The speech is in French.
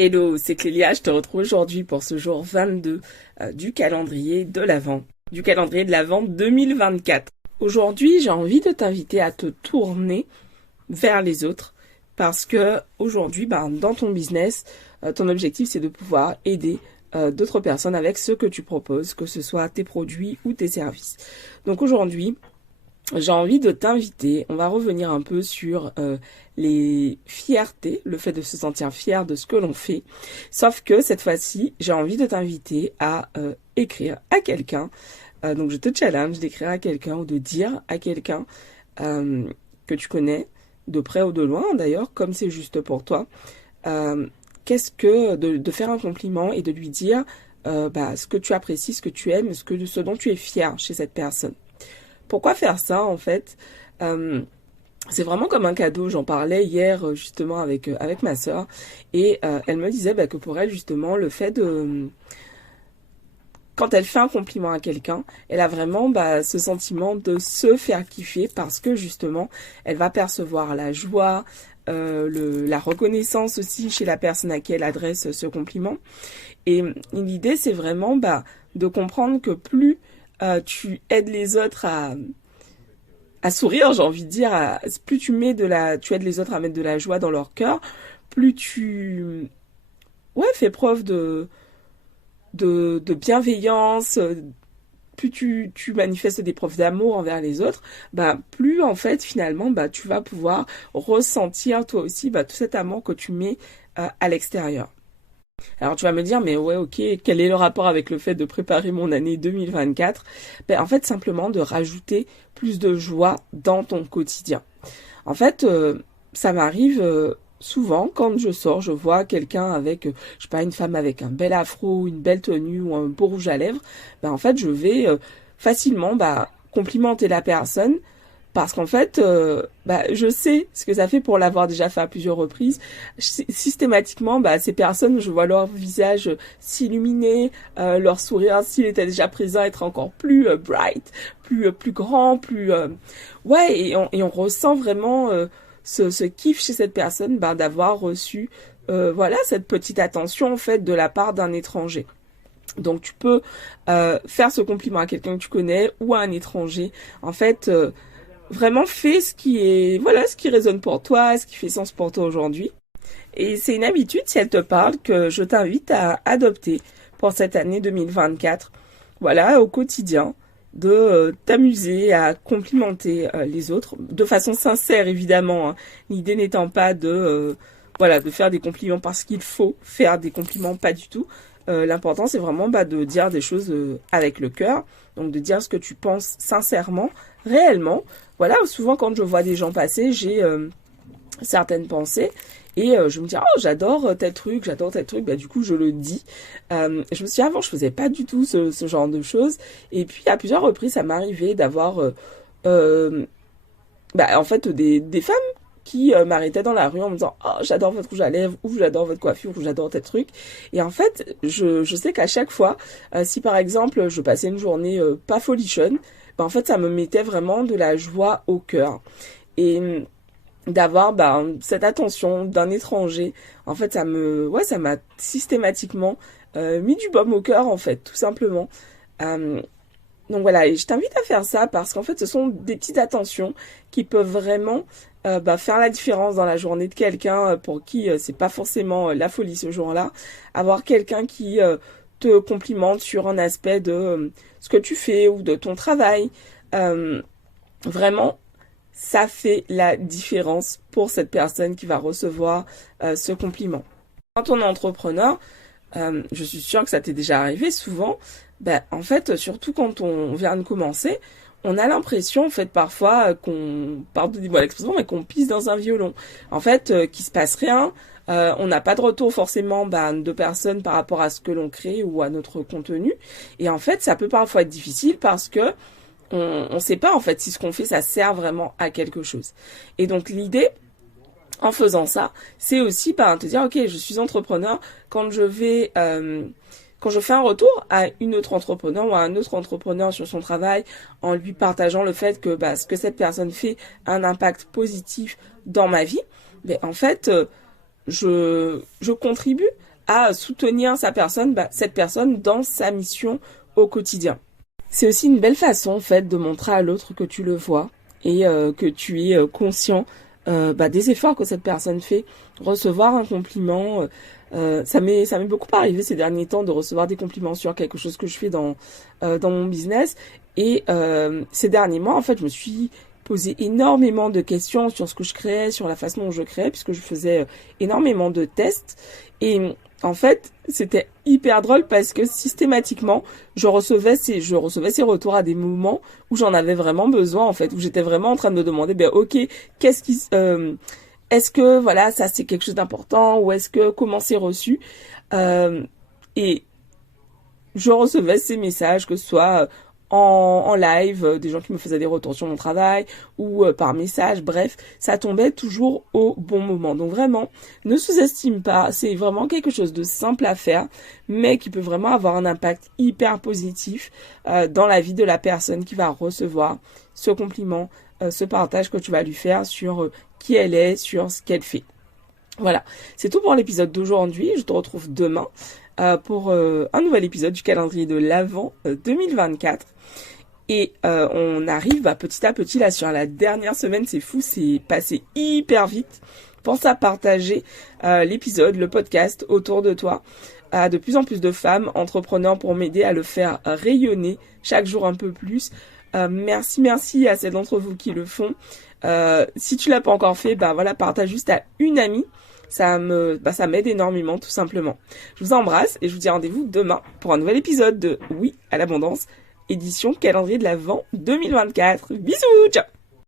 Hello, c'est Clélia, je te retrouve aujourd'hui pour ce jour 22 du calendrier de l'Avent, du calendrier de l'Avent 2024. Aujourd'hui, j'ai envie de t'inviter à te tourner vers les autres parce que aujourd'hui, dans ton business, ton objectif c'est de pouvoir aider d'autres personnes avec ce que tu proposes, que ce soit tes produits ou tes services. Donc aujourd'hui, j'ai envie de t'inviter, on va revenir un peu sur les fiertés, le fait de se sentir fier de ce que l'on fait. Sauf que cette fois-ci, j'ai envie de t'inviter à écrire à quelqu'un. Donc je te challenge d'écrire à quelqu'un ou de dire à quelqu'un que tu connais, de près ou de loin d'ailleurs, comme c'est juste pour toi. Qu'est-ce que de faire un compliment et de lui dire ce que tu apprécies, ce que tu aimes, ce dont tu es fier chez cette personne. Pourquoi faire ça en fait c'est vraiment comme un cadeau. J'en parlais hier justement avec ma sœur et elle me disait que pour elle justement le fait de quand elle fait un compliment à quelqu'un, elle a vraiment ce sentiment de se faire kiffer parce que justement elle va percevoir la joie, la reconnaissance aussi chez la personne à qui elle adresse ce compliment. Et l'idée c'est vraiment de comprendre que plus tu aides les autres à sourire, j'ai envie de dire, plus tu aides les autres à mettre de la joie dans leur cœur, plus tu, fais preuve de bienveillance, plus tu manifestes des preuves d'amour envers les autres, plus en fait finalement tu vas pouvoir ressentir toi aussi tout cet amour que tu mets à l'extérieur. Alors tu vas me dire, mais ouais, ok, quel est le rapport avec le fait de préparer mon année 2024? En fait, simplement de rajouter plus de joie dans ton quotidien. En fait, ça m'arrive souvent quand je sors, je vois quelqu'un avec, je sais pas, une femme avec un bel afro, une belle tenue ou un beau rouge à lèvres. En fait, je vais facilement complimenter la personne. Parce qu'en fait, je sais ce que ça fait pour l'avoir déjà fait à plusieurs reprises. Systématiquement, ces personnes, je vois leur visage s'illuminer, leur sourire, s'il était déjà présent, être encore plus bright, plus grand, et on ressent vraiment ce kiff chez cette personne, d'avoir reçu, cette petite attention en fait de la part d'un étranger. Donc tu peux faire ce compliment à quelqu'un que tu connais ou à un étranger. En fait. Vraiment fais ce qui résonne pour toi, ce qui fait sens pour toi aujourd'hui. Et c'est une habitude, si elle te parle, que je t'invite à adopter pour cette année 2024. Au quotidien, de t'amuser à complimenter les autres, de façon sincère évidemment, hein. L'idée n'étant pas de faire des compliments parce qu'il faut faire des compliments, pas du tout. L'important c'est vraiment de dire des choses avec le cœur, donc de dire ce que tu penses sincèrement, réellement. Souvent quand je vois des gens passer, j'ai certaines pensées et je me dis oh j'adore tel truc, du coup je le dis. Je me suis dit, avant je faisais pas du tout ce genre de choses et puis à plusieurs reprises ça m'arrivait d'avoir en fait des femmes qui m'arrêtaient dans la rue en me disant oh j'adore votre rouge à lèvres ou j'adore votre coiffure ou j'adore tel truc. Et en fait je sais qu'à chaque fois si par exemple je passais une journée pas folichonne, en fait ça me mettait vraiment de la joie au cœur et d'avoir cette attention d'un étranger. En fait ça m'a systématiquement mis du baume au cœur en fait, tout simplement. Donc voilà, et je t'invite à faire ça parce qu'en fait ce sont des petites attentions qui peuvent vraiment faire la différence dans la journée de quelqu'un pour qui c'est pas forcément la folie ce jour-là. Avoir quelqu'un qui te complimente sur un aspect de ce que tu fais ou de ton travail. Vraiment, ça fait la différence pour cette personne qui va recevoir ce compliment. Quand on est entrepreneur, je suis sûre que ça t'est déjà arrivé souvent, en fait, surtout quand on vient de commencer, on a l'impression, en fait, parfois pardonnez-moi l'expression, mais qu'on pisse dans un violon. En fait, qu'il se passe rien, on n'a pas de retour forcément de personnes par rapport à ce que l'on crée ou à notre contenu. Et en fait, ça peut parfois être difficile parce que on sait pas, en fait, si ce qu'on fait, ça sert vraiment à quelque chose. Et donc, l'idée, en faisant ça, c'est aussi te dire, ok, je suis entrepreneur, quand je fais un retour à une autre entrepreneur ou à un autre entrepreneur sur son travail, en lui partageant le fait que ce que cette personne fait a un impact positif dans ma vie, en fait, je contribue à soutenir cette personne dans sa mission au quotidien. C'est aussi une belle façon en fait de montrer à l'autre que tu le vois et que tu es conscient des efforts que cette personne fait. Recevoir un compliment, ça m'est beaucoup arrivé ces derniers temps de recevoir des compliments sur quelque chose que je fais dans mon business. Et ces derniers mois, en fait, je me suis posé énormément de questions sur ce que je créais, sur la façon dont je créais, puisque je faisais énormément de tests. Et en fait, c'était hyper drôle parce que systématiquement, je recevais ces retours à des moments où j'en avais vraiment besoin, en fait, où j'étais vraiment en train de me demander, ok, est-ce que, voilà, ça c'est quelque chose d'important, ou est-ce que, comment c'est reçu? Et je recevais ces messages, que ce soit en live, des gens qui me faisaient des retours sur mon travail ou par message, bref, ça tombait toujours au bon moment. Donc vraiment, ne sous-estime pas, c'est vraiment quelque chose de simple à faire, mais qui peut vraiment avoir un impact hyper positif dans la vie de la personne qui va recevoir ce compliment, ce partage que tu vas lui faire sur qui elle est, sur ce qu'elle fait. Voilà, c'est tout pour l'épisode d'aujourd'hui. Je te retrouve demain pour un nouvel épisode du calendrier de l'Avent 2024. Et on arrive petit à petit là sur la dernière semaine, c'est fou, c'est passé hyper vite. Pense à partager l'épisode, le podcast autour de toi à de plus en plus de femmes entrepreneurs pour m'aider à le faire rayonner chaque jour un peu plus. Merci à celles d'entre vous qui le font. Si tu l'as pas encore fait, partage juste à une amie. Ça m'aide énormément tout simplement. Je vous embrasse et je vous dis rendez-vous demain pour un nouvel épisode de Oui à l'abondance, édition calendrier de l'Avent 2024. Bisous, ciao.